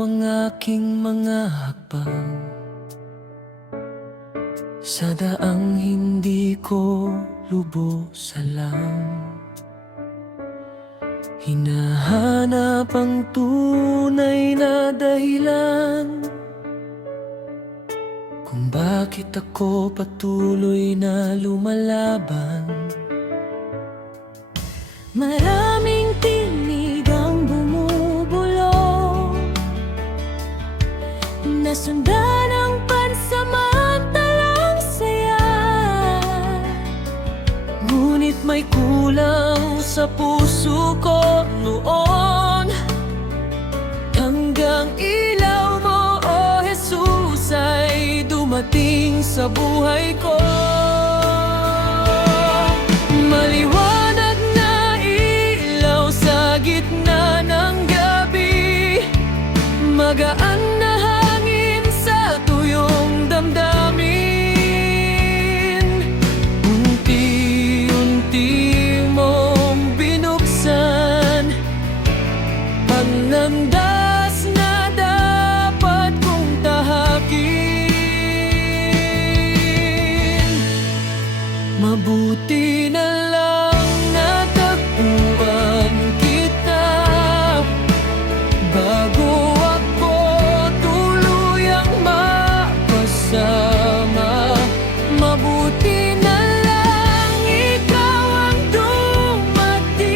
ang aking mga hakbang sa daang hindi ko lubos alam. Hinahanap ang tunay na dahilan kung bakit ako patuloy na lumalaban. Maraming tinig ang bumubulong, nasundan ang pansamantalang saya. Ngunit may kulang sa puso ko noon, hanggang ilaw mo, O Jesus, ay dumating sa buhay ko. Maliwanag na ilaw sa gitna ng gabi, magaan na hangin sa tuyong damdamin. Unti-unti mong binuksan ang landas na dapat kong tahakin. Mabuti na lang natagpuan kita bago ako tuluyang mapasama. Mabuti na lang ikaw ang dumating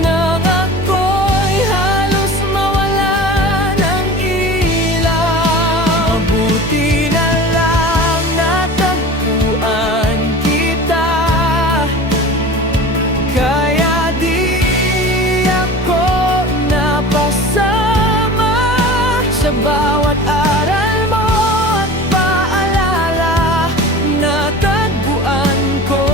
nang ako'y halos mawala ng ilaw. Mabuti na lang natagpuan kita, kaya di ako napasama sa bawat aral mo at paalala. Natagpuan ko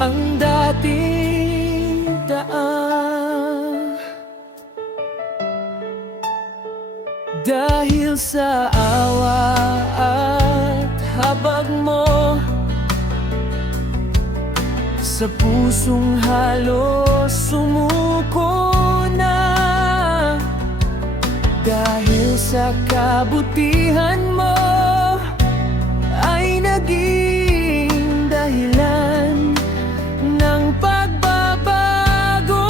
ang dating daan. Dahil sa awa at habag mo, sa pusong halos sumuko na. Dahil sa kabutihan mo ay naging dahilan ng pagbabago.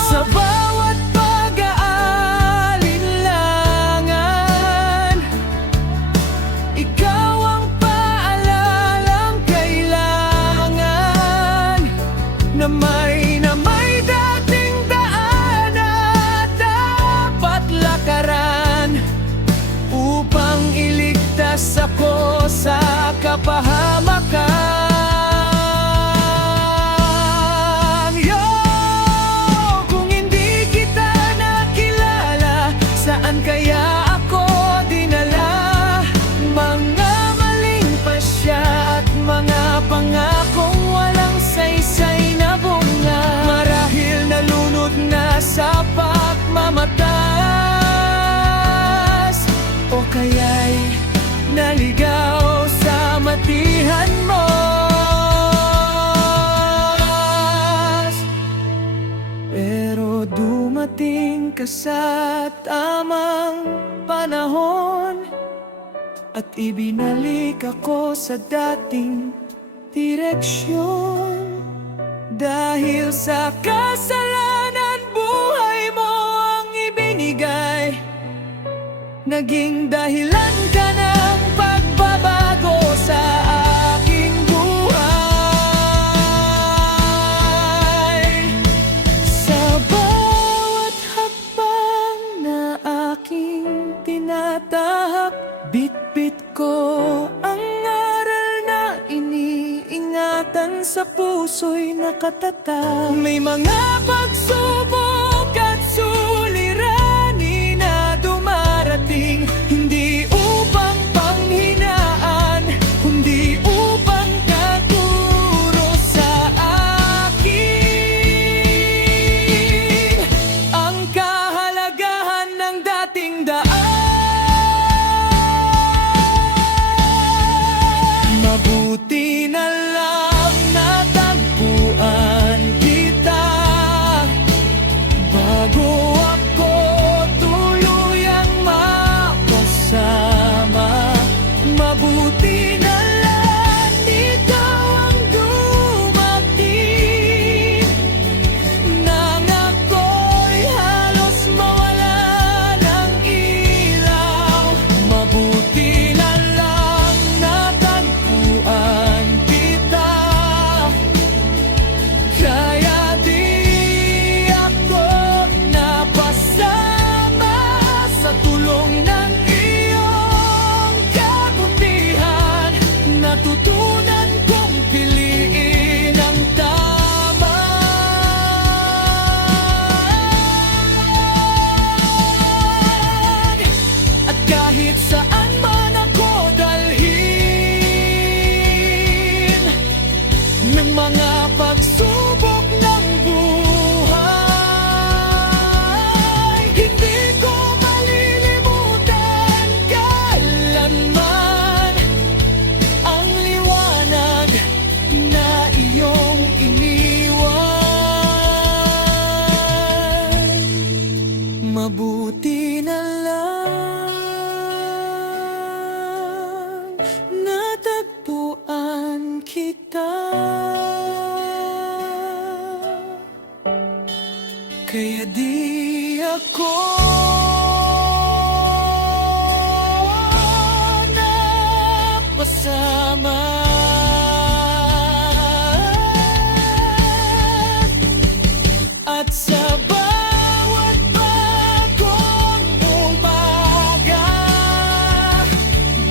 Sa bawat pag-aalinlangan, ikaw ang paalalang kailangan, na may dating daan na dapat lakaran upang iligtas ako sa kapahamakan. Kung hindi kita nakilala, saan kaya ako dinala? Mga maling pasya at mga pangakong walang saysay na bunga, marahil nalunod na sa pagmamatas, o kaya'y naligaw sa matihan mo. Pero dumating ka sa tamang panahon at ibinalik ako sa dating direksyon. Dahil sa kasalanan, buhay mo ang ibinigay, naging dahilan ka ng pagbabago sa aking buhay. Sa bawat hakbang na aking tinatahak, bitbit ko ang aral na iniingatan, sa puso'y nakatatak. May mga pagsubok at suliranin na dumarating, hindi upang panghinaan, kundi upang katuro sa akin ang kahalagahan ng dating daan. Mabuti na lang natagpuan kita Kaya di ako napasama. At sa bawat bagong umaga,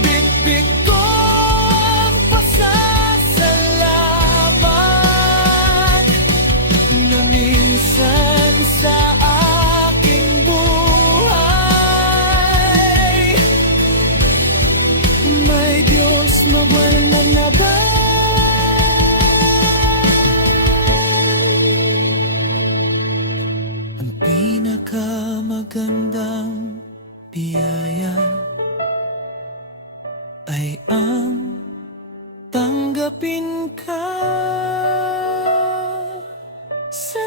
bit-bit ko ang pasasalamat na minsan sa aking buhay may Diyos mawalang labay. Ang pinakamagandang biyaya ay ang tanggapin ka sa